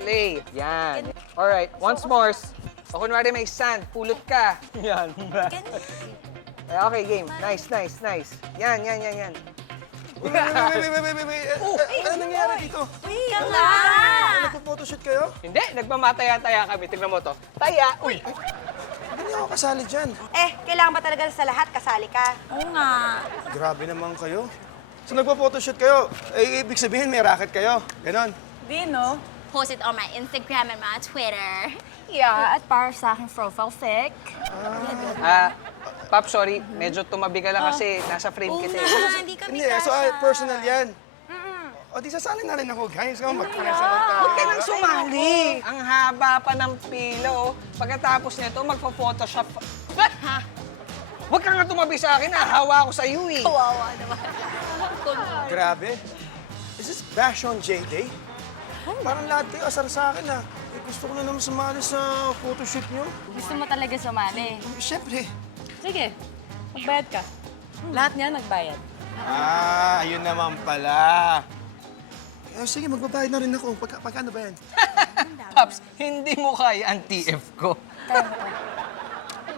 Play. Yan. Alright, once more. O kunwari may sand, pulot ka. Yan. Okay, game. Nice. Yan. Wait. Ano nangyari dito? Wait ka Nagpo-photoshoot kayo? Hindi, nagmamataya-taya kami. Tignan mo to. Taya. Uy! Hindi ako kasali dyan. Kailangan ba talaga sa lahat kasali ka? Oo nga. Grabe naman kayo. So nagpo-photoshoot kayo, ibig sabihin may racket kayo. Ganon. Di, no? Post it on my Instagram and my Twitter. Yeah, at para sa aking profile pic. Pop, sorry. Medyo tumabi ka lang kasi nasa frame kita. Hindi kami Hindi, so personal yan. O di sasali na rin ako, guys. Magkakasalita. Huwag ka nang sumali. Ang haba pa ng pilo. Pagkatapos nito, magpo-photoshop. What? Ha? Huwag ka nga tumabi sa akin. Nahawa ako sa iyo eh. Kawawa naman. Grabe. Is this Bash on J-Day? Parang lahat kayo asar sa akin, ah. Gusto ko na naman sumali sa photoshoot nyo. Gusto mo talaga sumali. Siyempre. Sige, magbayad ka. Lahat niya nagbayad. Ayun naman pala. Sige, magbabayad na rin ako. Pagkano ba yan? Pops, hindi mo kaya ang TF ko.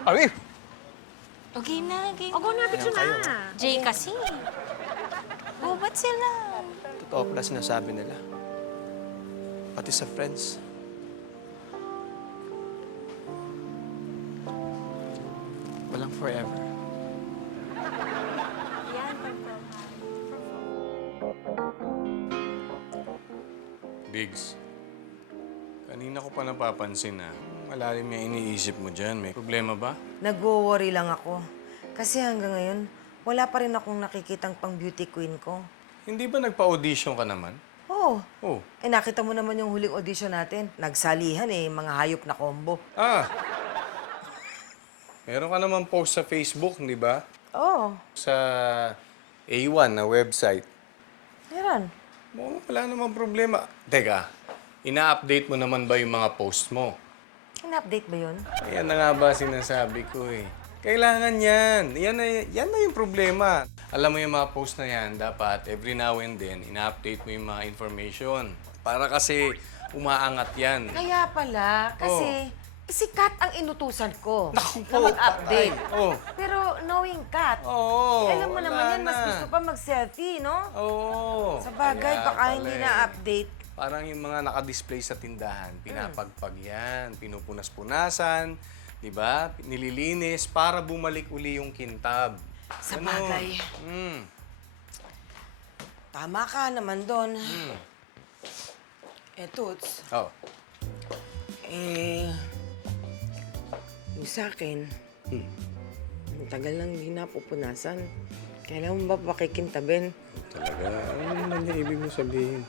Ay! Okay na, game Ako na, picture na. Jay kasi. Oh, ba't sila? Totoo pala sinasabi nila. Pati sa friends. Walang forever. Biggs, kanina ko pa napapansin na malalim yung iniisip mo dyan. May problema ba? Nag-worry lang ako. Kasi hanggang ngayon, wala pa rin akong nakikitang pang beauty queen ko. Hindi ba nagpa-audition ka naman? Oo. Oh. Nakita mo naman yung huling audition natin. Nagsalihan mga hayop na combo. Meron ka naman post sa Facebook, di ba? Oo. Sa A1 na website. Meron. Wala namang problema. Teka, ina-update mo naman ba yung mga post mo? In-update ba yun? Ayan na nga ba sinasabi ko eh. Kailangan yan. Yan na yung problema. Alam mo yung mga post na yan, dapat every now and then, ina-update mo yung mga information. Para kasi umaangat yan. Kaya pala, kasi si Kat ang inutusan ko Naku na po, mag-update. patay. Oh. Pero knowing Kat, alam mo naman yan, mas gusto pa mag-selfie, no? Oo. Sa bagay, Kaya baka pala hindi eh. na-update. Parang yung mga naka-display sa tindahan, pinapagpag yan, pinupunas-punasan, di ba? Nililinis para bumalik uli yung kintab. Sa Ganun. bagay. Tama ka naman doon. Toots, Oh. yung sa akin, ang tagal lang hindi napupunasan. Kailan mo ba pakikintabin? Talaga? Ano naman yung ibig mo sabihin?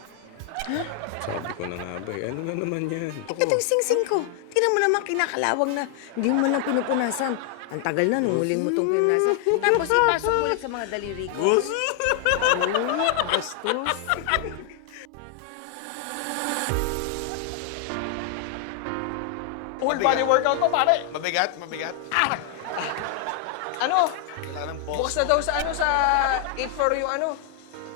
Sabi ko na nga ba eh. Ano na naman yan? Itong sing-sing ko. Tingnan mo naman kinakalawang na. Hindi mo man lang pinupunasan. Ang tagal na nung huling mo itong pinunasan. Tapos ipasok mo ulit sa mga daliri ko. Bastos. Full body workout pa, pare. Mabigat. Ano? Wala nang Bukas na daw sa 8 for you,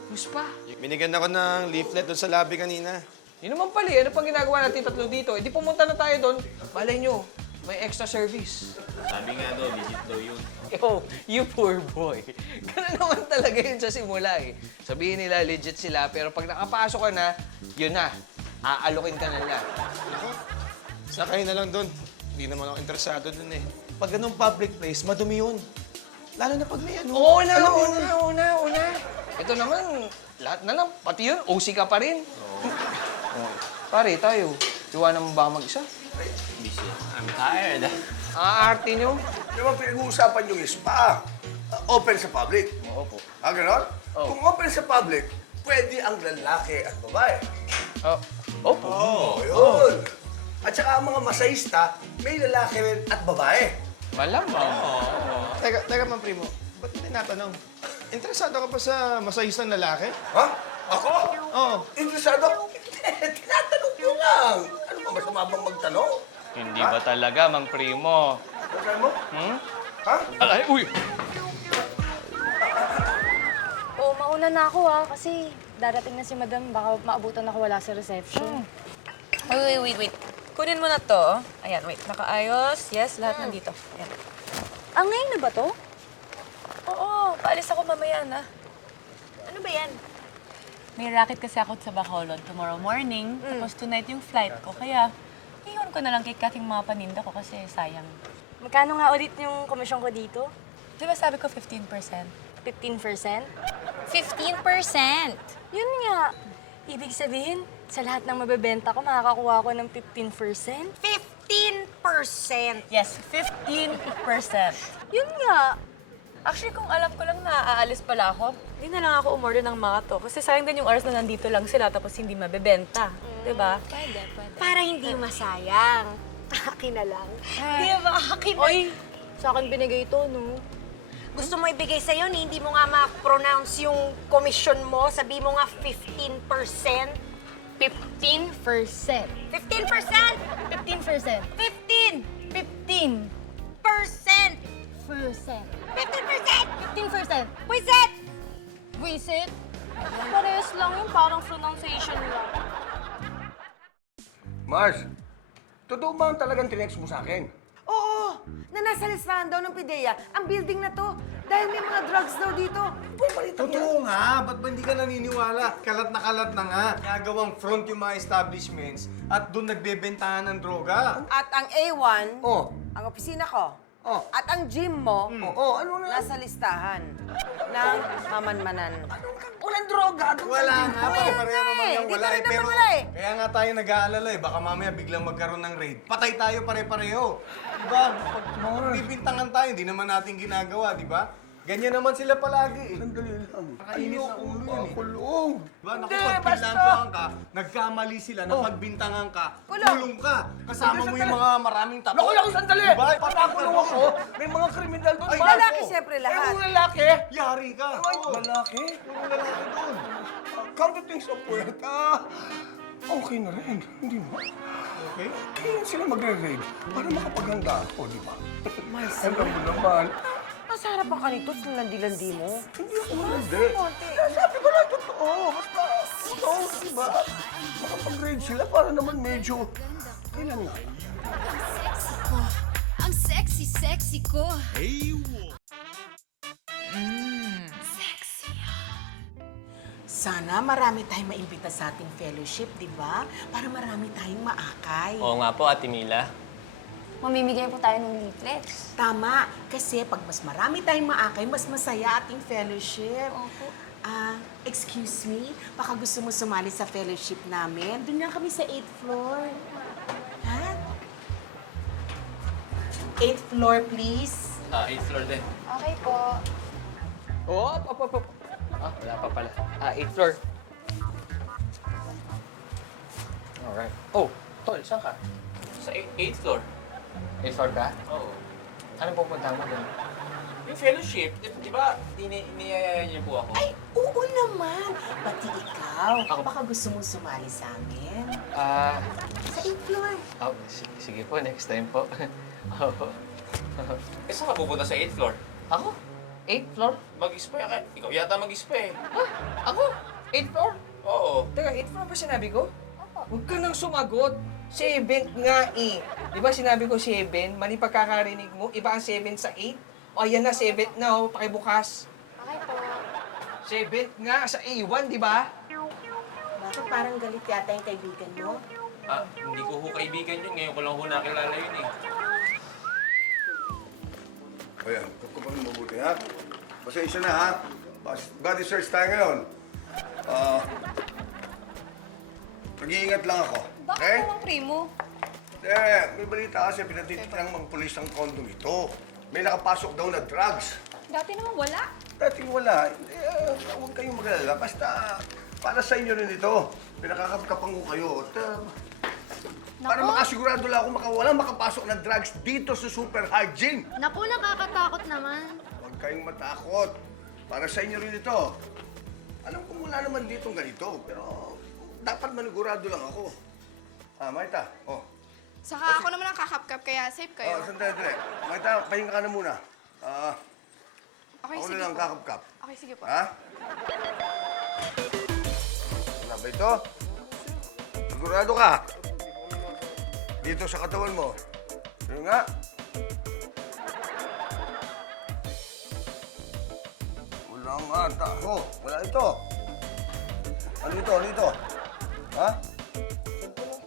Bus pa. Binigyan ako ng leaflet doon sa lobby kanina. Yun naman pala eh. Ano pang ginagawa natin tatlo dito? Eh, di pumunta na tayo doon. Malay nyo, may extra service. Sabi nga daw, legit daw yun. Yo, you poor boy. Ganun naman talaga yun sa simula eh. Sabihin nila legit sila, pero pag nakapasok ka na, yun na. Aalokin ka na nila. Sakay na lang doon. Hindi naman ako interesado doon eh. Pag ganun public place, madumi yun. Lalo na pag may ano. Una. Ito naman, lahat na lang. Pati yun, OC ka pa rin. Pare, tayo. Iwanan mo ba mag-isa? Busy. I'm tired. Aarte nyo. Di ba pinag-uusapan yung spa? Open sa public? Opo. Ganon? Kung open sa public, pwede ang lalaki at babae. Opo. Yun. At saka ang mga masahista, may lalaki rin at babae. Malamang. Teka man, primo. Ba't mo tinatanong? Interesado ka pa sa masahistang lalaki? Ha? Ako? Oo. Interesado? Tinatanong nyo lang. Ano ba, masama bang magtanong? Hindi ba talaga, Mang Primo? Ano mo? Ha? Ay, uy! Mauna na ako kasi darating na si Madam. Baka maabutan ako wala sa reception. Wait. Kunin mo na to. Ayan, wait. Nakaayos. Yes, lahat nandito. Ayan. Ngayon na ba to? Oo, paalis ako mamaya na. Ano ba yan? May racket kasi ako sa Bacolod tomorrow morning. Tapos tonight yung flight ko. Kaya, iyon ko na lang kay Kating mga paninda ko kasi sayang. Magkano nga ulit yung komisyon ko dito? Di ba sabi ko 15%? 15%? 15%. Yun nga. Ibig sabihin, sa lahat ng mabebenta ko, makakakuha ko ng 15%? 15%! Yes, 15%. Yun nga. Actually, kung alam ko lang na aalis pala ako, hindi na lang ako umorder ng mga to. Kasi sayang din yung oras na nandito lang sila tapos hindi mabebenta. Diba? Pwede. Para hindi masayang. Akin na lang. Di ba? Akin na. Oy, Sa akin binigay ito, no? Gusto mo ibigay sa'yo, hindi mo nga ma-pronounce yung commission mo. Sabi mo nga 15%. 15%. 15%! 15%. 15! 15%. 15%! 15%. Wisit! Visit. Parehas lang yung parang pronunciation lang. Mars, totoo ba ang talagang tinext mo sa akin? Oo, na nasa listahan daw ng PIDEA ang building na to dahil may mga drugs daw dito. Totoo nga, ba't ba hindi ka naniniwala? Kalat na nga. Nagawang front yung mga establishments at doon nagbebentahan ng droga. At ang A1, Oh. ang opisina ko, Oh. at ang gym mo, Oo, ano na? nasa listahan ng mamanmanan. Walang droga. Doon Wala tayo. nga, pareho naman yung Dito wala rin eh. naman Pero wala eh. kaya nga tayo nag-aalala eh. Baka mamaya biglang magkaroon ng raid. Patay tayo pare-pareho. Diba? Pag bibintangan tayo, hindi naman natin ginagawa, di ba? Ganyan naman sila palagi eh. Sandali lang. Nakainis na ulo yan eh. Kulong. Diba? Naku, Hindi, pag basta. pinlantuhan ka, nagkamali sila, napagbintangan ka, kulong ka. Kasama mo yung mga maraming tato. Naku lang, sandali! Diba? Patakulong ako. May mga kriminal doon. Ay, Marco. lalaki siyempre lahat. Eh, kung lalaki. Yari ka. Ay, Oo. lalaki? Puro lalaki doon. Come to think of it, okay na rin. Hindi ba? Okay? Kaya sila magre-raid para makapaghanda ako, di ba? Alam mo naman, Nasa harapan ka nito, sinulandi-landi mo. hindi ako hindi. Sabi ko lang totoo. Basta, totoo, di ba? Makapag-raid sila para naman medyo... Kailan nga? Sexy ko. Ang sexy ko. Sana marami tayong maimbita sa ating fellowship, di ba? Para marami tayong maakay. Oo nga po, Ate Mila. Mamimigay po tayo ng leaflets. Tama, kasi pag mas marami tayong maakay, mas masaya ating fellowship. Opo. Excuse me, baka gusto mo sumali sa fellowship namin? Doon lang kami sa 8th floor. Ha? 8th floor, please. 8th floor din. Okay po. Oh, op. Ah, wala pa pala. 8th floor. Alright. Oh, tol, saan ka? Sa 8th floor. 8th floor ka? Oo. Ano pupunta mo doon? Yung fellowship, di ba, iniyayaya niyo po ako? Ay, oo naman. Pati ikaw, baka gusto mo sumali sa amin. Sa 8th floor. Oh, sige po, next time po. Oo. Eh, saan ka pupunta sa 8th floor? Ako? 8th floor? Mag-spray ka. Ikaw yata mag-spray. Ako? 8th floor? Oo. Teka, 8th floor ba sinabi ko? Huwag ka nang sumagot. 7 nga eh. Di ba sinabi ko 7? Mali pagkakarinig mo. Iba ang 7 sa 8. O, ayan na, 7 na oh. Pakibukas. Okay po. 7 nga sa A1, di ba? Bakit parang galit yata yung kaibigan mo? Hindi ko ho kaibigan yun. Ngayon ko lang ho nakilala yun eh. Ayan, ko pa rin mabuti, ha? Pasensya na, ha? Body search tayo ngayon. Nag-iingat lang ako. Okay? primo? May balita kasi pinatitirang mga pulis ng kondom ito. May nakapasok daw na drugs. Dati naman wala. Dating wala. Huwag kayong magalala. Basta, para sa inyo rin ito. Pinakakapkapan ko kayo. At, para makasigurado lang ako walang makapasok na drugs dito sa Super Hygiene. Naku, nakakatakot naman. Huwag kayong matakot. Para sa inyo rin ito. Alam kong wala naman ditong ganito, pero dapat manigurado lang ako. Maita, Saka ako naman ang kakapkap, kaya safe kayo. Sandali. Maita, pahinga ka na muna. Okay, Ako sige na lang po. kakapkap. Okay, sige po. Ha? Ano ba ito? Sigurado ka? Dito sa katawan mo. Sige nga. Wala nga ata. Oh, wala ito. Ano ito? Ano ito? Ha?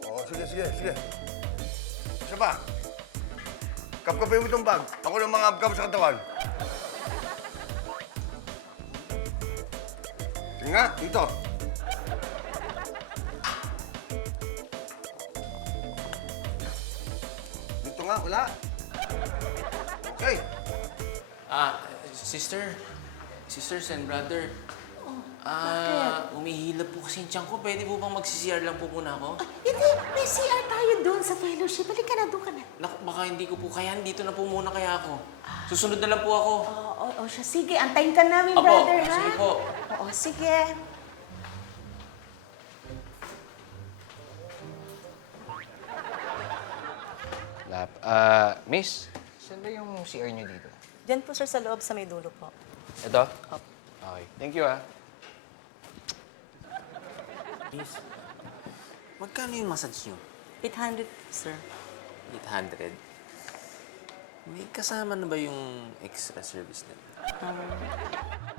Oh, sige. Isa pa. Kapkapin mo itong bag. Ako ng mga abkap sa katawan. Sige nga, dito. Dito nga, wala. Okay. Sisters and brother. Umihilap po kasi yung tiyan ko. Pwede po bang mag-CCR lang po muna ako? Hindi, may CR tayo doon sa fellowship. Balik ka na, doon ka na. Naku, baka hindi ko po kaya. Dito na po muna kaya ako. Susunod na lang po ako. Oo, siya. Sige, antayin ka namin, Apo, brother, ha? sige po. Oo, sige. Miss, saan ba yung CR niyo dito? Diyan po, sir, sa loob sa may dulo po. Ito? Okay. Thank you, Miss, magkano yung massage nyo? 800, sir. 800. May kasama na ba yung extra service din?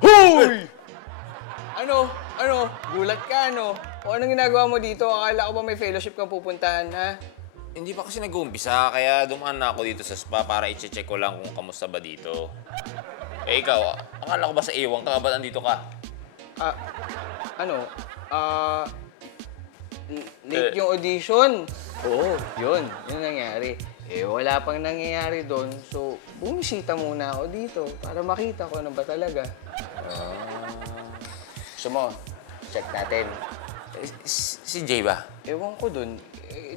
Hoy! Ano? Gulat ka, ano? O anong ginagawa mo dito? Akala ko ba may fellowship kang pupuntahan, ha? Hindi pa kasi nag-uumpisa, kaya dumaan na ako dito sa spa para i-check ko lang kung kamusta ba dito. Eh ikaw, akala ko ba sa iwang ka? Ba't andito ka? Late yung audition. Oo, yun nangyari. Wala pang nangyayari doon, so bumisita muna ako dito para makita ko ano ba talaga. Gusto mo, check natin. Si Jay ba? Ewan ko doon.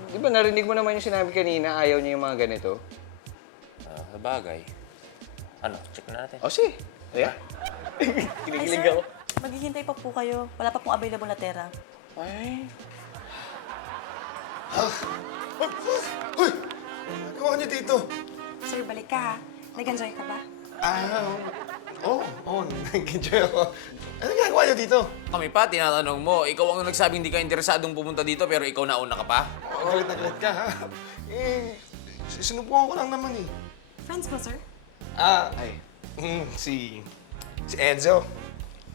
Di ba narinig mo naman yung sinabi kanina, ayaw niya yung mga ganito? Sabagay. Ano, check na natin. O, sige. Ayan. Kinikilig ako. Maghihintay pa po kayo. Wala pa pong available na tera. Ay. Hoy! Gawa niyo dito. Sir, balik ka, ha? Nag-enjoy ka ba? Oo, nag-enjoy ako. Ano ginagawa niyo dito? Kami pa, tinatanong mo. Ikaw ang nagsabing hindi ka interesadong pumunta dito pero ikaw nauna ka pa? Galit na galit ka, ha? Sinubukan ko lang naman eh. Friends mo, sir? Si Enzo.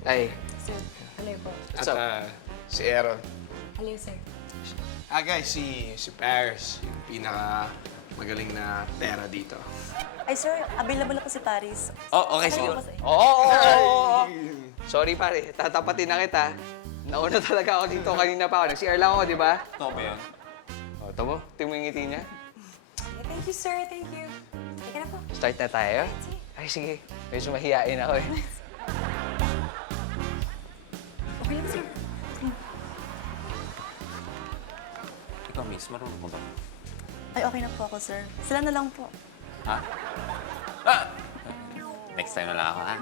Ay. Sir, hello po. At si Aaron. Hello, sir. Guys, si Paris, yung pinaka-magaling na tera dito. Ay, sir, available na po si Paris. Oh, okay, sige. Oo. Sorry pare, tatapatin na kita. Nauna talaga ako dito, kanina pa ako. Nag-CR lang ako, di ba? Ito ba yun? O, tamo, tingnan mo yung ngiti niya. Okay, thank you, sir. Thank you. Teka na po. Start na tayo? Ay, sige. Medyo mahihain ako eh. Okay lang, sir. Ikaw, miss, marunong mo ba? Ay, okay na po ako, sir. Sila na lang po. Ha? Next time na lang ako, ha?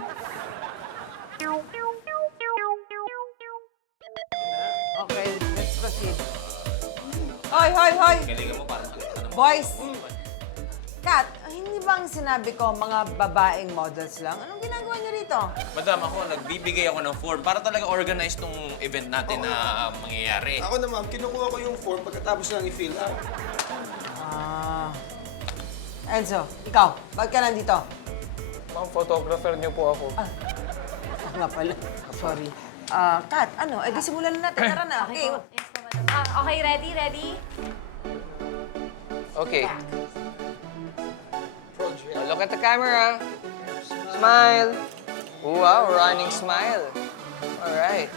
Okay, let's proceed. Hoy! Galingan mo parang Boys! Kat, hindi ba ang sinabi ko mga babaeng models lang? Anong ginagawa niyo rito? Madam, ako, nagbibigay ako ng form para talaga organize tong event natin na mangyayari. Ako naman, kinukuha ko yung form pagkatapos lang i-fill out. Enzo, ikaw, bakit ka nandito? Ma'am, photographer niyo po ako. Nga pala, sorry. Kat, ano? Eh, di simulan na natin. Tara na. Okay. Okay, ready? Okay. Look at the camera. Smile. Wow, running smile. Alright.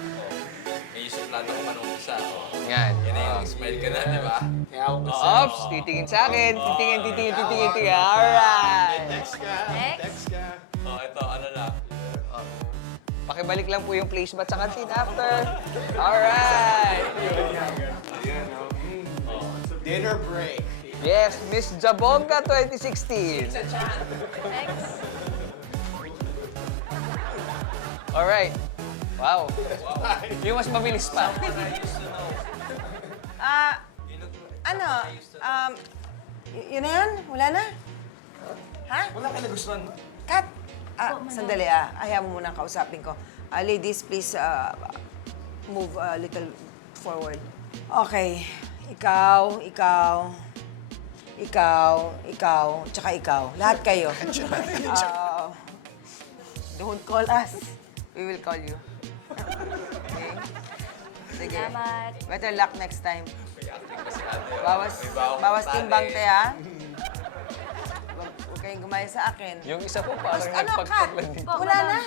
May suplado ko pa nung isa. Yan. Yan na yung smile ka na, di ba? Ops, titingin sa akin. Titingin. Alright. Next. Oh, ito, ano na? Pakibalik lang po yung placement sa kantin after. Alright. Dinner break. Yes, Miss Jabonga 2016. Alright. Wow. Yung mas mabilis pa. Yun na yun? Wala na? Ha? Wala ka nagustuhan mo? Kat, sandali Hayaan mo muna kausapin ko. Ladies, please move a little forward. Okay. Ikaw. ikaw, tsaka ikaw. Lahat kayo. Don't call us. We will call you. Okay? Sige. Salamat. Better luck next time. Bawas timbang, te, ha? Huwag kayong gumaya sa akin. Yung isa po parang Ano, Kat? nagpagpaglanding. Wala na?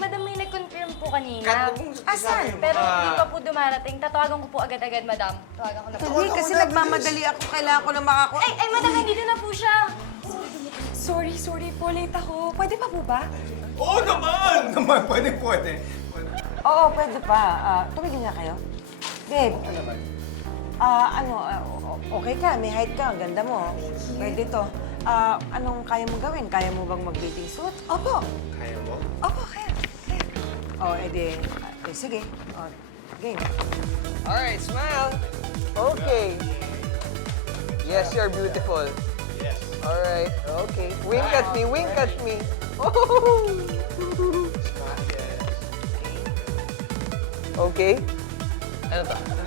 Madam, may nag-confirm po kanina. Kat, huwag mong Asan? Pero hindi pa po dumarating. Tatawagan ko po agad-agad, madam. Tawagan ko na po. Hindi, kasi nagmamadali ako. Kailangan ko na makakuha. Ay, madam, nandito na po siya. Sorry po. Late ako. Pwede pa po ba? Oo naman! Pwede. Oo, pwede pa. Tumigil na kayo. Babe. Okay ka, may height ka, ang ganda mo. Pwede to. Anong kaya mo gawin? Kaya mo bang mag-bathing suit? Opo. Kaya mo? Opo, kaya. Sige. Game. Alright, smile. Okay. Yes, you're beautiful. Yes. Alright, okay. Wink at me. Oh. Okay. Ano to? Ano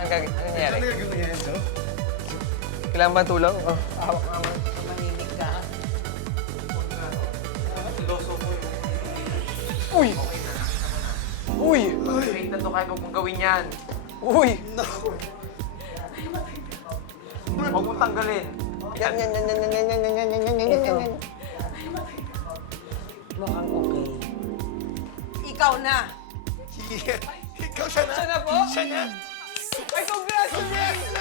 nangyari? Ano gagawin niya, Enzo? Kailangan ba tulong? Oh, hawak naman. Manimik ka. Uy! Wait na to, kaya huwag mong gawin yan. Uy! Huwag mong tanggalin. Yan. Ito. Mukhang okay. Ikaw na! Yeah. Ikaw siya na. Siya na po? Siya na. Ay, congratulations!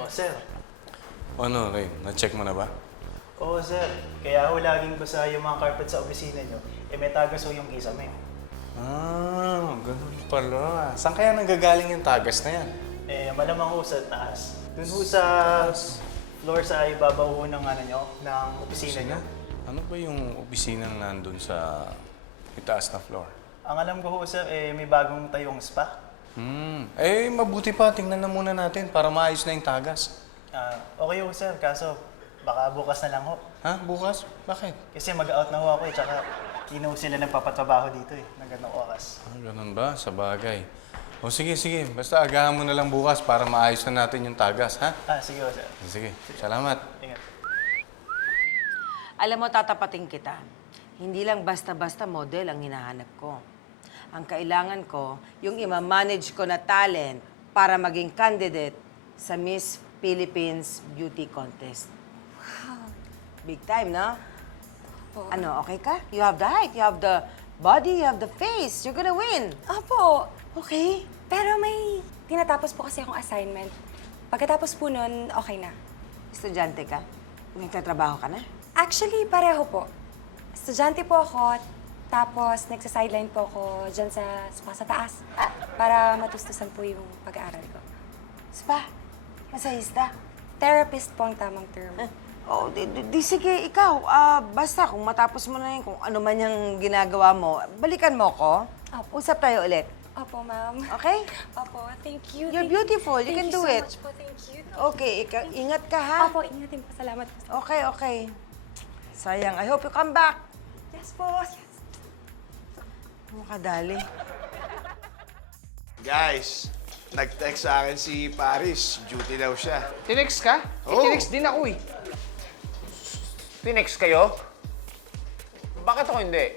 Oh, sir. Ano, Ray? Na-check mo na ba? Oo, sir. Kaya ho laging basa yung mga carpet sa opisina nyo. May tagas ho yung kisame. Ganun pala. Saan kaya nanggagaling yung tagas na yan? Malamang ho sa taas. Doon ho sa floor sa ibabaw ho ng ng opisina nyo. Ano ba yung opisinang nandun sa itaas na floor? Ang alam ko ho, sir, may bagong tayong spa. Mabuti pa. Tingnan na muna natin para maayos na yung tagas. Okay ho, sir. Kaso, baka bukas na lang ho. Ha? Bukas? Bakit? Kasi mag-out na ho ako tsaka kinaw sila nagpapatrabaho dito ng ganong oras. Ganun ba? Sa bagay. O sige. Basta agahan mo na lang bukas para maayos na natin yung tagas, ha? Sige ho, sir. Sige. Salamat. Ingat. Alam mo, tatapating kita. Hindi lang basta-basta model ang hinahanap ko. Ang kailangan ko, yung ima-manage ko na talent para maging candidate sa Miss Philippines Beauty Contest. Wow. Big time, no? Ano, okay ka? You have the height, you have the body, you have the face. You're gonna win. Opo. Okay? Pero may tinatapos po kasi akong assignment. Pagkatapos po nun, okay na. Estudyante ka? Nagtatrabaho ka na? Actually, pareho po. Estudyante po ako, tapos nagsa-sideline po ako dyan sa spa sa taas para matustusan po yung pag-aaral ko. Spa? Masahista? Therapist po ang tamang term. Di sige, ikaw. Basta kung matapos mo na yun, kung ano man yung ginagawa mo, balikan mo ko. Opo. Usap tayo ulit. Opo, ma'am. Okay? Opo, thank you. You're beautiful. You can do it. Thank you so much po. Thank you. Okay, ingat ka, ha? Opo, ingatin po. Salamat po. Okay. Sayang. I hope you come back. Yes po. Yes. Makadali. Guys, nag-text sa akin si Paris. Duty daw siya. Tinext ka? Oo. Tinext din ako eh. Tinext kayo? Bakit ako hindi?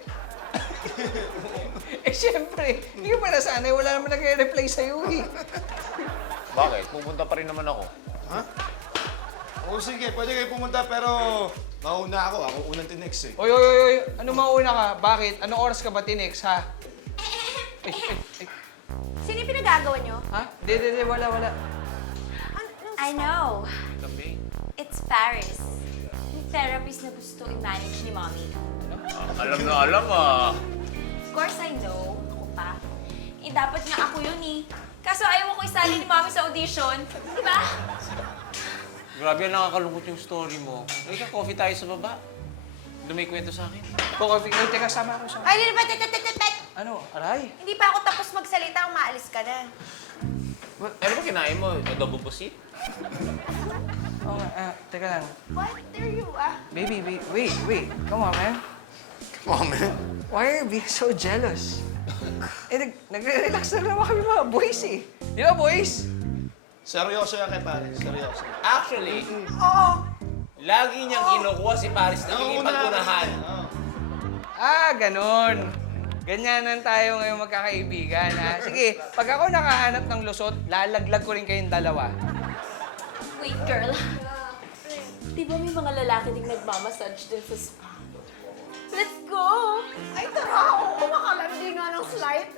Siyempre, hindi ka pa nasanay. Wala naman nag-reply sa'yo eh. Bakit? Pupunta pa rin naman ako. Oo, sige. Pwede kayo pumunta pero mauna ako. Ako unang tinext eh. Oy. Ano mauna ka? Bakit? Anong oras ka ba tinext, ha? Ay. Sino yung pinagagawa nyo? Ha? Hindi. Wala. I know. It's Paris. Yung therapist na gusto i-manage ni Mommy. Alam na alam ah. Of course, I know. Ako pa. Dapat nga ako yun eh. Kaso ayaw ko isali ni Mommy sa audition. Di ba? Grabe, nakakalungkot yung story mo. Ka, coffee tayo sa baba. Doon may kwento sa akin. Teka, sama ako sa... Ay, hindi ba? Ano? Aray? Hindi pa ako tapos magsalita, umaalis ka na. Ano ba kinain mo? Adobo pusit? Oo nga, teka lang. What are you, Baby, wait. Come on, man. Come on, man. Why are you being so jealous? Nagre-relax na naman kami mga boys eh. Di ba, boys? Seryoso yan kay Paris, seryoso. Actually, lagi niyang kinukuha si Paris na kikipag-unahan. Ganon. Ganyanan tayo ngayong magkakaibigan, ha? Sige, pag ako nakahanap ng lusot, lalaglag ko rin kayong dalawa. Wait, girl. Di ba may mga lalaki ding nagmamassage din sa spa? Let's go! Ay, tara! Kumakalandi nga ng slide.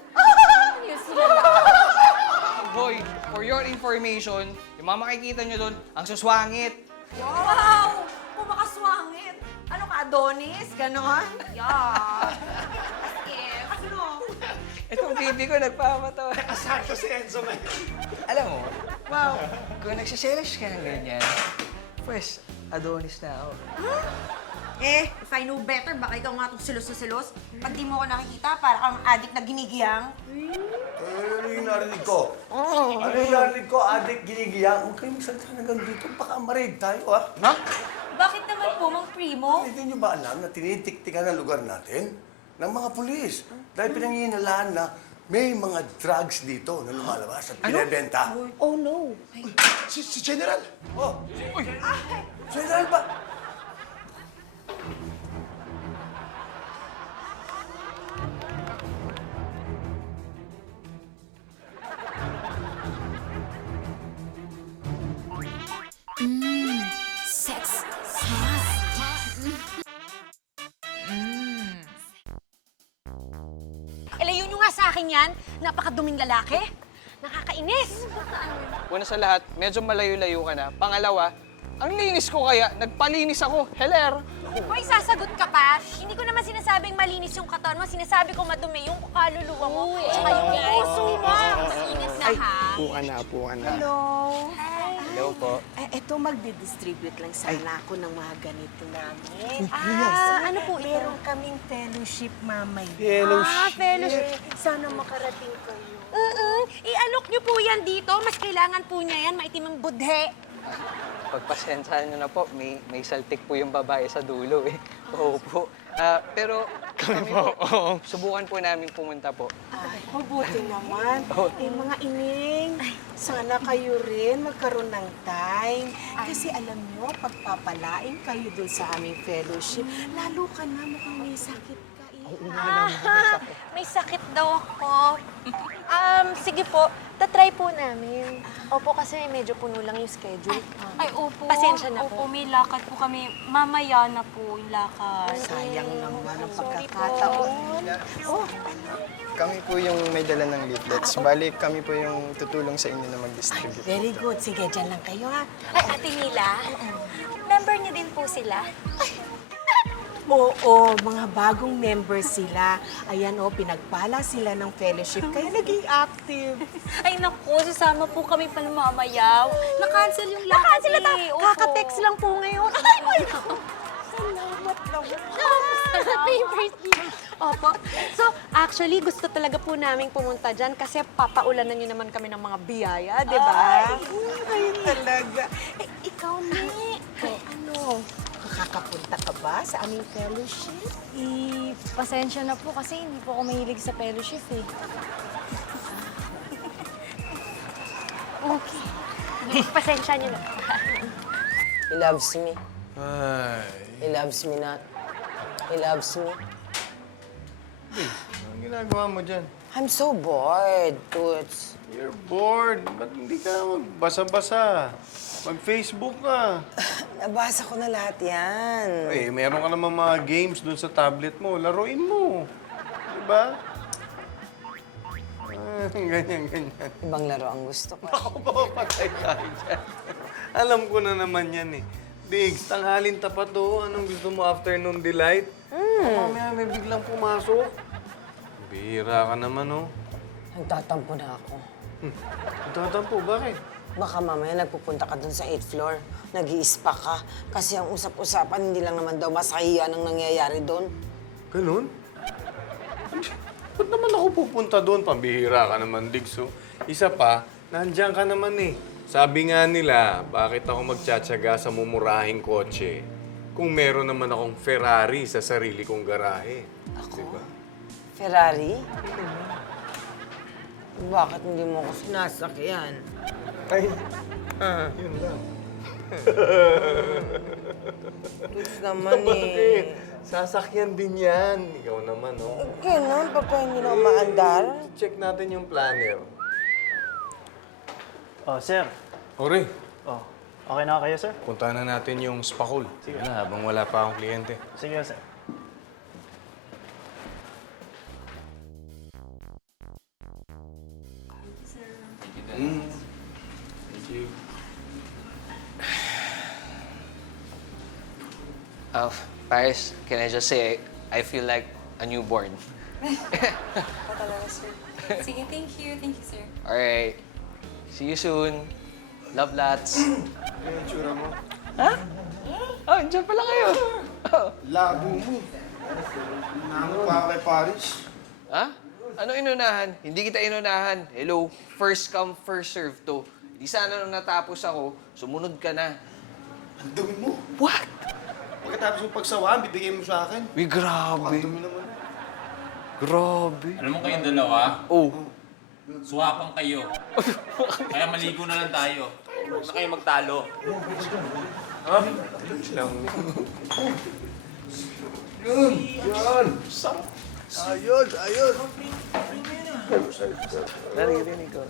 Boy, for your information, yung mga makikita nyo doon, ang suswangit. Wow! Kumakaswangit. Ano ka, Adonis? Ganon? Yeah. As if. Ano? Itong baby ko nagpapatawa. Asakto si Enzo man. Alam mo, wow, kung nagsiselos ka ng ganyan, pues, Adonis na ako. If I know better, baka ikaw nga itong silos na silos. Pag di mo ko nakikita, para kang adik na ginigiyang. Ano yung narinig ko? Ano yung narinig ko? Adik, ginigiyang. Huwag kayong magsalita na dito. Baka marig tayo, ha? Ha? Bakit naman po, Mang Primo? Hindi nyo ba alam na tinitiktikan ang lugar natin ng mga pulis? Dahil pinangihinalaan na may mga drugs dito na lumalabas at pinibenta. Oh no! Si General! Oh! Uy! General ba? Ilayo nyo nga sa akin yan. Napakaduming lalaki. Nakakainis. Una sa lahat, medyo malayo-layo ka na. Pangalawa, ang linis ko kaya, nagpalinis ako. Heler! Hoy, sasagot ka pa. Hindi ko naman sinasabing malinis yung katawan mo. Sinasabi ko madumi yung kaluluwa mo. Tsaka yung puso mo. Mainit na ha. Upo ka na. Hello! Hello po. Eto, magdi-distribute lang sana ako ng mga ganito namin. Ano po ito? Meron kaming fellowship mamay. Fellowship. Sana makarating kayo. I-alok nyo po yan dito. Mas kailangan po niya yan. Maitim ang budhe. Pagpasensyahan nyo na po, may saltik po yung babae sa dulo eh. Oo po. Pero kami po, subukan po namin pumunta po. Ay, mabuti naman. Mga ining, sana kayo rin magkaroon ng time. Kasi alam nyo, pagpapalain kayo doon sa aming fellowship, lalo ka na mukhang may sakit ka. May sakit daw ako. Sige po, tatry po namin. Opo, kasi medyo puno lang yung schedule. Ay, opo. Pasensya na Opo, po. may lakad po kami. Mamaya na po yung lakad. Sayang naman ang pagkakataon. Kami po yung may dala ng leaflets. Bali, kami po yung tutulong sa inyo na mag-distribute. Very good. Sige, dyan lang kayo ha. Ay, Ate Mila, member niyo din po sila? Oo, mga bagong members sila. Ayan o, pinagpala sila ng fellowship, kaya naging active. Ay, naku, sasama po kami pa mamayaw. Na-cancel yung lakad. Nakansel na tayo. Opo. Kaka-text lang po ngayon. Ay, wala. Salamat naman. Papers niyo. Opo. So, actually, gusto talaga po naming pumunta dyan kasi papaulanan niyo naman kami ng mga biyaya, di ba? Ay, talaga. Ikaw, ni. Ano? Makakapunta ka ba sa aming fellowship? Pasensya na po kasi hindi po ako mahilig sa fellowship eh. Okay. Pasensya niyo na. He loves me. Ay, He loves me not. He loves me. anong ginagawa mo dyan? I'm so bored, Toots. You're bored. Ba't hindi ka magbasa-basa? Mag-Facebook ka. Nabasa ko na lahat yan. Eh, meron ka naman mga games dun sa tablet mo. Laruin mo. Diba? Ganyan. Ibang laro ang gusto ko. Ako ba patay tayo dyan? Alam ko na naman yan eh. Diggs, tanghalin tapat to. Anong gusto mo, afternoon delight? Mamaya may biglang pumasok. Bihira ka naman, oh. Nagtatampo na ako. Tatampo, bakit? Baka mamaya nagpupunta ka dun sa 8th floor. Nag-i-spa ka. Kasi ang usap-usapan, hindi lang naman daw masahiyan ang nangyayari doon. Ganun? Ba't naman ako pupunta doon? Pambihira ka naman, Diggs, oh. Isa pa, nandiyan ka naman eh. Sabi nga nila, bakit ako magtsatsaga sa mumurahing kotse kung meron naman akong Ferrari sa sarili kong garahe? Ako? Diba? Ferrari? Bakit hindi mo ako sinasakyan? Ay, Ah, yun lang. Diyos naman Bakit? Sasakyan din yan. Ikaw naman, oh. Ganun, pagka hindi na umaandar. Check natin yung planner. Oh, sir. Ore, Oh, okay na kayo, sir? puntahan na natin yung Spakul. Sige. Yan na, habang wala pa akong kliyente. Sige, sir. Paris, can I just say, I feel like a newborn. Talaga, sir. Sige, thank you. Thank you, sir. Alright. See you soon. Love lots. Ano yung tsura mo? Ha? Oh, andyan pala kayo. Oh. Labo mo. Namo pa kay Paris. Ha? Ano inunahan? Hindi kita inunahan. Hello, first come, first serve to. Di sana nung natapos ako, sumunod ka na. Ang dumi mo. What? Pagkatapos yung pagsawaan, bibigay mo sa akin. Uy, grabe. Ang dumi naman. Grabe. Alam mo kayong dalawa, Oh. suwapang kayo. Kaya maligo na lang tayo. Huwag na kayo magtalo. Yan! Ayos, ayos! Naririnig ko.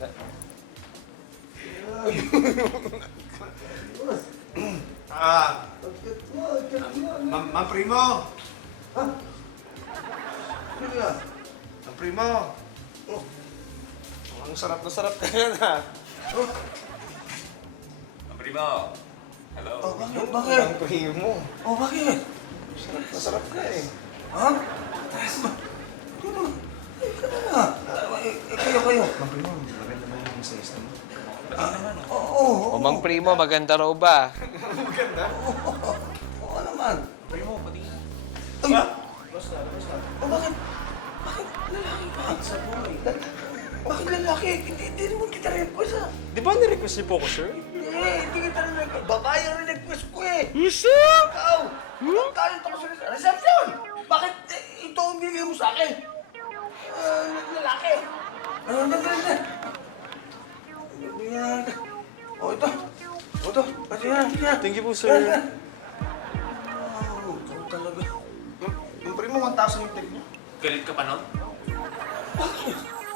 Ma'am Primo! Ano yan? Ma'am Primo! Oh, ang sarap na sarap ka yan, ha? Ang primo. Hello. Oh, bakit? Bakit? Ma'am Primo. Oh, bakit? Sarap na sarap ka, eh. Ha? Taas ba? Ano? Ay, ka na nga. Kayo. Ma'am Primo, maganda ba yung size mo? O, Mang Primo, maganda raw ba? Maganda? Oo naman. Primo, pati. Ay! Basta. Oh, bakit? Bakit lalaki ka? Bakit lalaki? Hindi naman kita request, ha? Di ba nirequest niyo po ko, sir? Hindi kita request. Babae ang request ko, eh. Ikaw! Talent ako sa reception! Bakit ito ang binigay mo sa akin? Lalaki. Dali. Oh, ito. Pati yan. Thank you po, sir. Oh, ikaw talaga. Ma'am Primo, 1,000 yung tip niyo. Galit ka pa nun?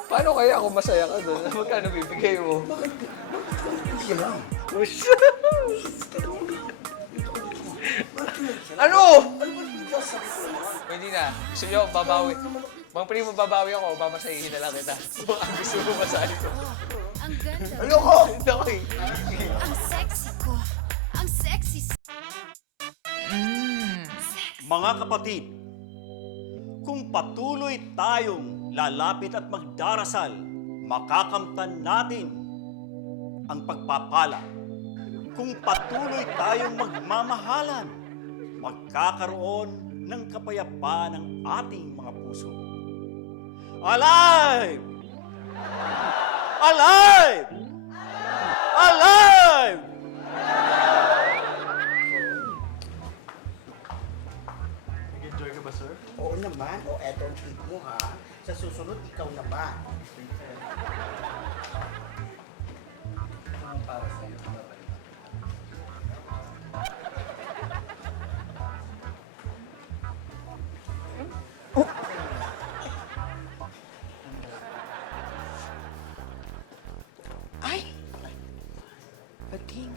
Paano kaya kung masaya ka doon? Magkano bibigay mo? Hindi lang. Ano? Hindi na. Gusto nyo, babawi. Mang Primo, babawi ako. Mamasahihin na lang kita. Baka gusto mo masahin ko. Ayoko! Okay. Ang sexy ko. Ang sexy. Mga kapatid, kung patuloy tayong lalapit at magdarasal, makakamtan natin ang pagpapala. Kung patuloy tayong magmamahalan, magkakaroon ng kapayapaan ang ating mga puso. Alive! Alive! Alive! Nag-enjoy ka ba, sir? Oo naman. O, eto ang tip mo, ha? Sa susunod, ikaw naman. Ay! Bading.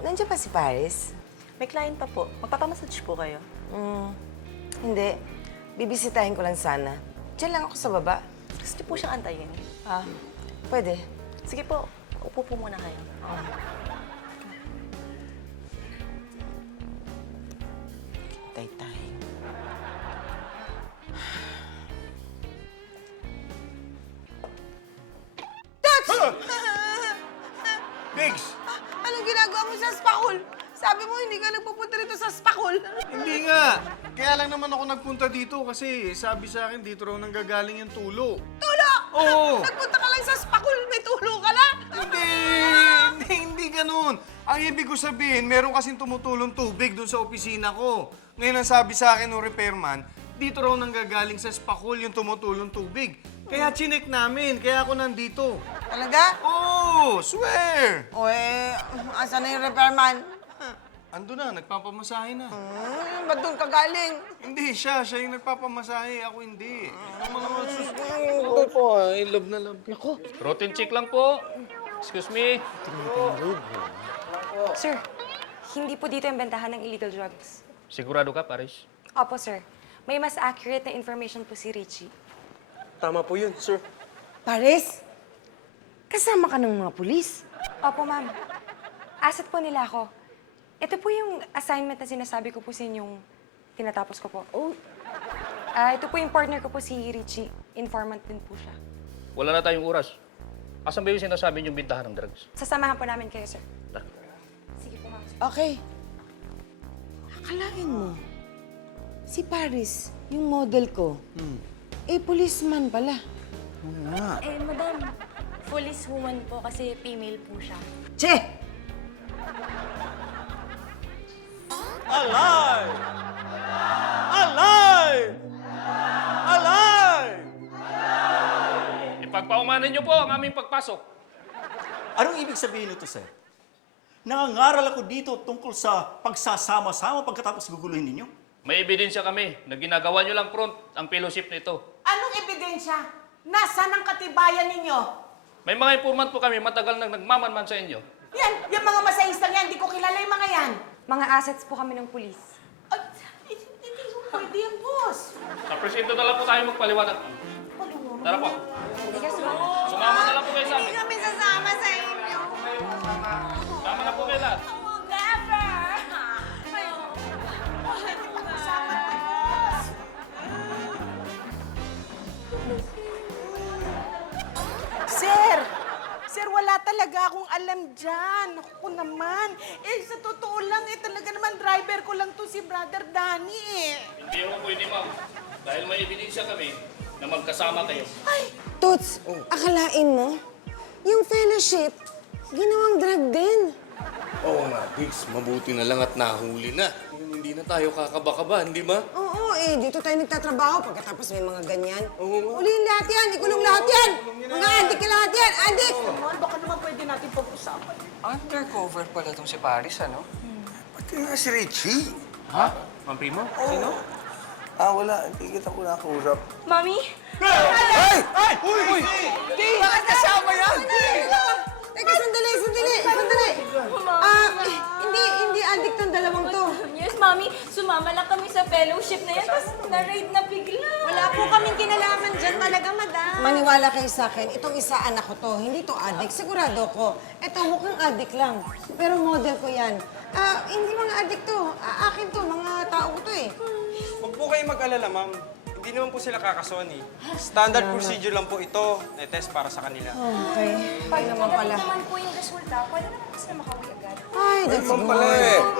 Nandiyan pa si Paris? May client pa po. Magpapamassage po kayo. Hindi. Bibisitahin ko lang sana. Diyan lang ako sa baba. Gusto niyo po siyang antayin. Pwede. Sige po, upo po muna kayo. Hintay tayo. Biggs! Anong ginagawa mo sa Spakul? Sabi mo hindi ka nagpupunta rito sa Spakul. Hindi nga. Kaya lang naman ako nagpunta dito kasi sabi sa akin dito raw nanggagaling yung tulo. Tulo! Oo! Nagpunta ka lang sa Spakul, may tulo ka na? Hindi ganun. Ang ibig ko sabihin, meron kasing tumutulong tubig doon sa opisina ko. Ngayon ang sabi sa akin ng repairman, dito raw nanggagaling sa spakul yung tumutulong tubig. Kaya chinek namin, kaya ako nandito. Talaga? Oh, swear! O asan na yung repairman? Ando na, nagpapamasahe na. Ba't doon ka galing? Hindi, siya yung nagpapamasahe, ako hindi. Ano mo naman Ito po, love na love. Routine check lang po. Excuse me. Sir, hindi po dito yung bentahan ng illegal drugs. Sigurado ka, Paris? Opo, sir. May mas accurate na information po si Richie. Tama po yun, sir. Paris? Kasama ka ng mga pulis? Opo, ma'am. Asset po nila ako. Ito po yung assignment na sinasabi ko po sa inyong tinatapos ko po. Oh. Ito po yung partner ko po si Richie. Informant din po siya. Wala na tayong oras. Asan ba yung sinasabi niyong bintahan ng drugs? Sasamahan po namin kayo, sir. Sige po, ma'am. Okay. Akalain mo, si Paris, yung model ko, policeman pala. Madam, police woman po kasi female po siya. Che! Alive! Alive! Alive! Ipagpaumanan niyo po ang aming pagpasok. Anong ibig sabihin nito, sir? Nangangaral ako dito tungkol sa pagsasama-sama pagkatapos guguluhin ninyo? May ebidensya kami na ginagawa niyo lang front ang fellowship nito. Anong ebidensya? Nasaan ang katibayan ninyo? May mga informant po kami matagal nang nagmamanman sa inyo. Yan, yung mga masaistang yan, di ko kilala yung mga yan. Mga assets po kami ng pulis. Ay, hindi ko pwede yan, boss. Sa presinto na lang po tayo magpaliwanag. Tara po. Sumama na lang po kayo sa amin. kami sasama sa inyo. Tama na po kayo lahat. Sir! Sir, wala talaga akong alam dyan. Ako naman. Sa totoo lang, talaga naman driver ko lang to si Brother Danny Hindi ako pwede, ma'am. Dahil may ebidensya kami na magkasama kayo. Toots, akalain mo, yung fellowship, ginawang drug din. Oo nga, Diggs. Mabuti na lang at nahuli na. Hindi na tayo kakaba-kaba, hindi ba? Oo, dito tayo nagtatrabaho pagkatapos may mga ganyan. Ulihin lahat yan, ikulong lahat yan! Mga adik ka lahat yan, adik! naman. Baka naman pwede natin pag-usapan. Undercover pala itong si Paris, ano? Pati nga si Richie. Ha? Pampimo? Sino? Wala. Hindi kita ko nakausap. Mami? Uy! Bakit kasama yan? Teka, sandali! Hindi adik tong dalawang to. Yes, Mami. Sumama lang kami sa fellowship na yan, tapos na-raid na bigla. Wala po kaming kinalaman dyan talaga, madam. Maniwala kayo sa akin, itong isa anak ko to, hindi to adik, sigurado ko. Ito mukhang adik lang, pero model ko yan. Hindi mga adik to, akin to, mga tao ko to eh. Huwag po kayong mag-alala, ma'am. Hindi naman po sila kakasoni. Standard procedure lang po ito. Na-test para sa kanila. Okay, Pag naman pala. naman po yung resulta, pwede naman po sila makauwi agad. Ay, that's good.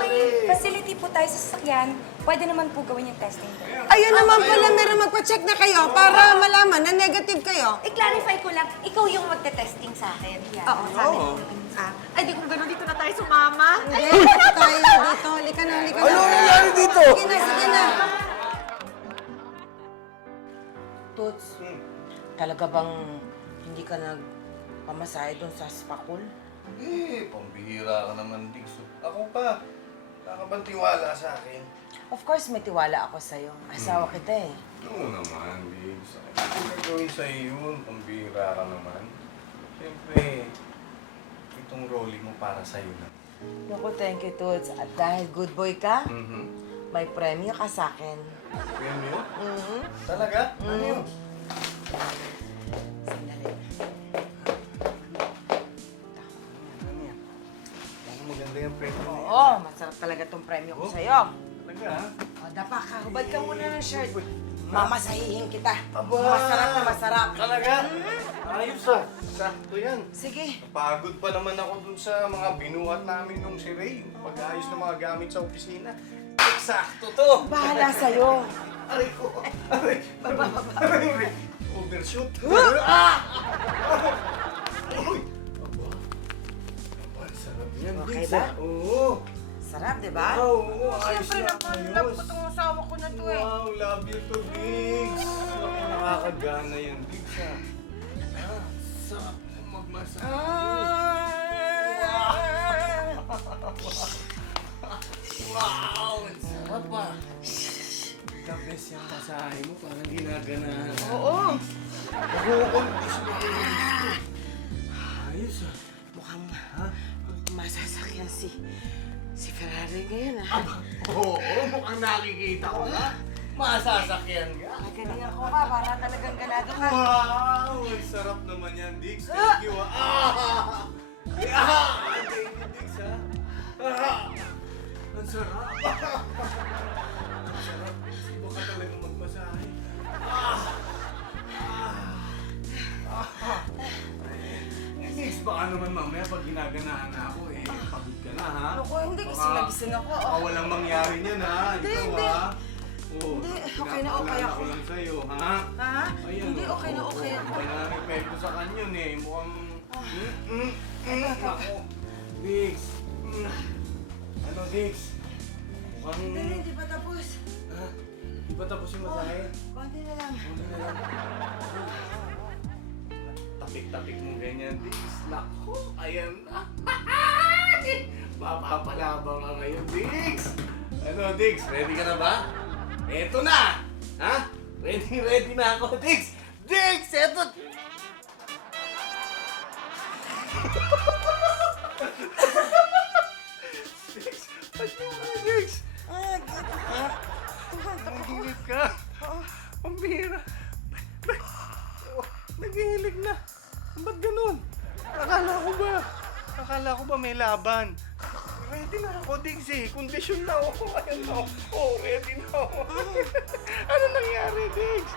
May facility po tayo sa sasakyan, pwede naman po gawin yung testing doon. Ayun naman pala, meron magpa-check na kayo para malaman na negative kayo. I-clarify ko lang, ikaw yung magte-testing sa akin. Oo, sa amin. Ay, di kung gano'n dito na tayo sumama. Hindi, tayo dito. Halika na. Ano nangyari dito? Sige na. Toots, talaga bang hindi ka nagpamasahe doon sa spakul? Pambihira ka naman, Diggs. Ako pa. Kakabantiwala sa akin. Of course, may tiwala ako sa'yo. Asawa kita eh. Oo naman, Diggs. Ano gagawin sa'yo yun? Pambihira ka naman. Siyempre, itong rolling mo para sa'yo na. Naku, thank you, Toots. At dahil good boy ka, may premyo ka sa akin. Premyo? Talaga? Ano yun? Sandali. Maganda yung premyo na yan. Oo, masarap talaga tong premyo ko sa'yo. Talaga, ha? O, dapa ka. Hubad ka muna ng shirt. Mamasahihin kita. Masarap na masarap. Talaga? Ayos ah. Sakto yan. Sige. Napagod pa naman ako dun sa mga binuhat namin nung si Ray. Pag-ayos ng mga gamit sa opisina. Eksakto to. Bahala sa'yo. Aray ko. Aray. Aray. Overshoot. Uy! Aba, sarap yan. Okay Diggs, ba? ah. Oo. Sarap, di ba? Oo, ayos Siyempre na, naman, ayos. love ko tong asawa ko na to eh. Wow, love you to, Diggs. Nakakagana yan, Diggs, ha? Sarap mo magmasahe. Wow, ang sarap pa. The best yung masahe mo, parang ginaganahan. Oo. Nag-uukondis mo. Ayos, ha? Mukhang masasakyan si Ferrari ngayon Oo, mukhang nakikita ko na. Masasakyan ka. Magalingan ko ka, para talagang ganado ka. Wow! Ang sarap naman yan, Diggs. Thank you, ah! Thank you, Diggs, ha? Ang sarap. Ang sarap. Iba ka talaga magmasahe. Diggs, baka naman mamaya pag ginaganahan na ako, pagod ka na, ha? Ako, hindi kasi Baka- nagising ako. Baka walang mangyari niyan, ha? Hindi, Ikaw, hindi. ha? Oo, Hindi, okay na okay pinapaalala ako. ko lang sa'yo, ha? Ha? Ayan, Hindi, oh. okay na okay ako. Wala nang epekto sa kanyon eh. Mukhang... Ako. Diggs. Ano, Diggs? Mukhang... Hindi pa tapos. Ha? Di ba tapos yung masahe? Konti na lang. Muna na lang. Tapik-tapik mo ganyan, Diggs. Naku, ayan na. Mapapalabang ka ngayon, Diggs. Ano, Diggs? Ready ka na ba? Eto na! Ha? Ready na ako, Diggs! Diggs! Eto! Diggs! Ano ka, Diggs? Nagilig ka? Ang bihira. Nagilig na. Ba't ganun? Akala ko ba may laban? Ready na ako, Diggs eh. Kondisyon na ako. Ayan na ako. Oh, ready na ako. Ano nangyari, Diggs?